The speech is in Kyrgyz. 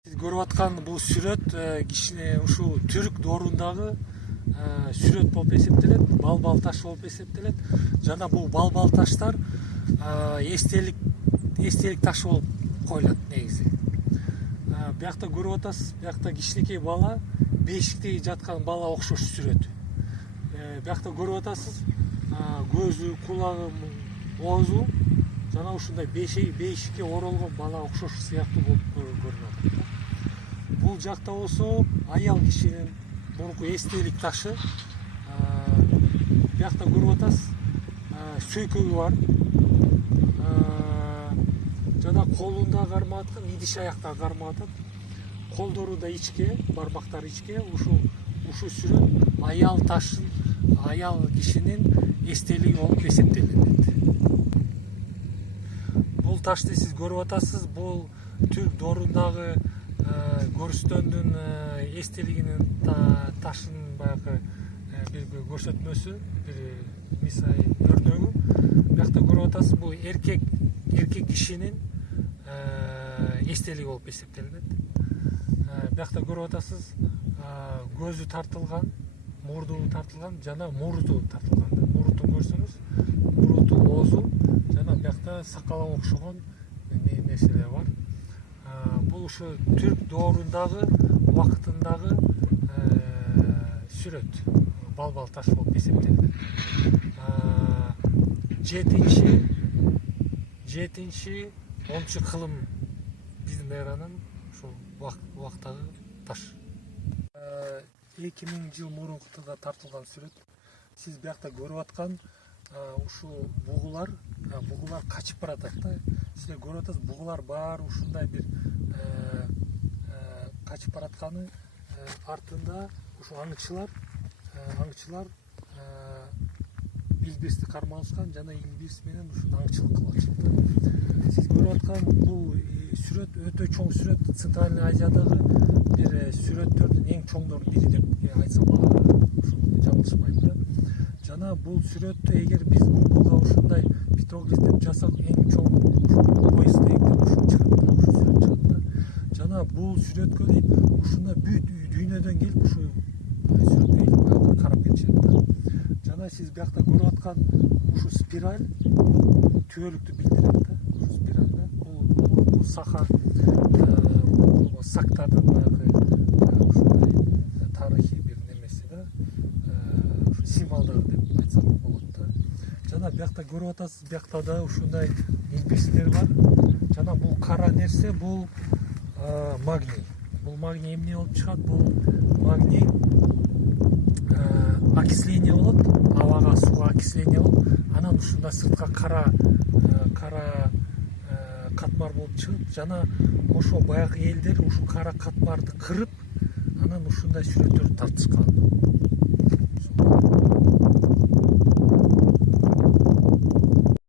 Сиз көрүп аткан бул сүрөт ушул түрк доорундагы сүрөт болуп эсептелет, балбал таш болуп эсептелет. Жана бул балбал таштар эстелик ташы болуп коюлат негизи. Биякта көрүп атасыз, биякта кичинекей бала, бешиктеги жаткан бала окшош сүрөт. Биякта көрүп атасыз, көзү, кулагы, оозу жана ушундай бешикке оролгон бала окшош сыяктуу болуп көрүнөт. Бул жакта болсо аял кишинин мурунку эстелик ташы. Биякта көрүп атасыз, сөйкөгү бар. Жана колунда кармап аткан, идиш аякта кармап атат. Колдору да ичке, бармактары ичке. Ушул сүрөт аял кишинин эстелиги болуп эсептелинет. Бул ташты сиз көрүп атасыз, бул түрк доорундагы көрүстөндүн эстелигинин ташынын баягы бир көрсөтмөсү, бир мисал өрнөгү. Биякта көрүп атасыз, бул эркек кишинин эстелиги болуп эсептелинет. Биякта көрүп атасыз, көзү тартылган, мурду тартылган жана муруту тартылган. Мурутун көрсөңүз, муруту, оозу жана биякта сакалга окшогон нерселер бар. Бул ушу түрк доорундагы убактындагы сүрөт, балбал таш болуп эсептелет. 7-10 кылым биздин эранын ушул убактагы таш. 2000 жыл мурункуда тартылган сүрөт. Сиз биякта көрүп аткан ушул бугулар качып баратат да. Сиздер көрүп атасыз, бугулар баары ушундай бир качып баратканы артында ушу аңчылар илбирсти кармалышкан жана илбирс менен ушуну аңчылык кылып атышат. Сиз көрүп аткан бул сүрөт өтө чоң сүрөт, Центральный Азиядагы бир сүрөттөрдүн эң чоңдорунун бири деп айтсам жаңылышпайм да. Жана бул сүрөттү эгер биз Google'га ушундай петроглиф деп жазсак, эң чоң поезд эгдеп ушул сүрөт чыгат да. Жана бул сүрөткө дейт ушуна бүт дүйнөдөн келип ушул сүрөткө карап кетишет да. Жана сиз биякта көрүп аткан ушул спираль түбөлүктү билдирет да. Ушул спираль да. Бул саха сактардын баягы ушундай тарыхый бир немеси да. Ушу символдору деп айтсак болот да. Жана биякта көрүп атасыз, биякта да ушундай илбирстер бар. Жана бул кара нерсе, бул магний. Бул магний эмне болуп чыгат? Бул магний окисление болот, абага, сууга окисление болуп, анан ушундай сыртка кара катмар болуп чыгып, жана ошо баягы элдер ушул кара катмарды кырып, анан ушундай сүрөттөрдү тартышкан.